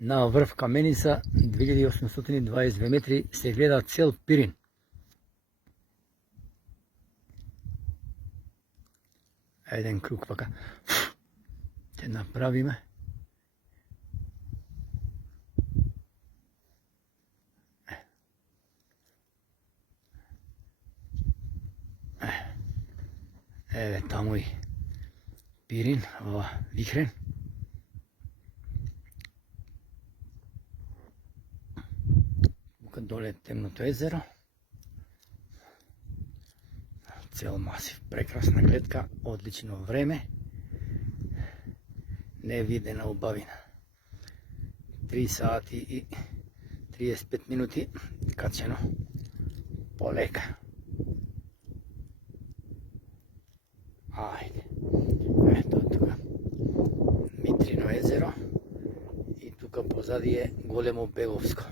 На врв Каменица 2822 метри се гледа цел Пирин. Еден круг вака ќе направиме. Еве таму и Пирин, ова Вихрен. Тука доле темното езеро. Цел масив, прекрасна гледка, одлично време. Невидена убавина. 3 сати и 35 минути качено полека. Ајде. Ето тука Митрино езеро и тука позади е големо Беговско.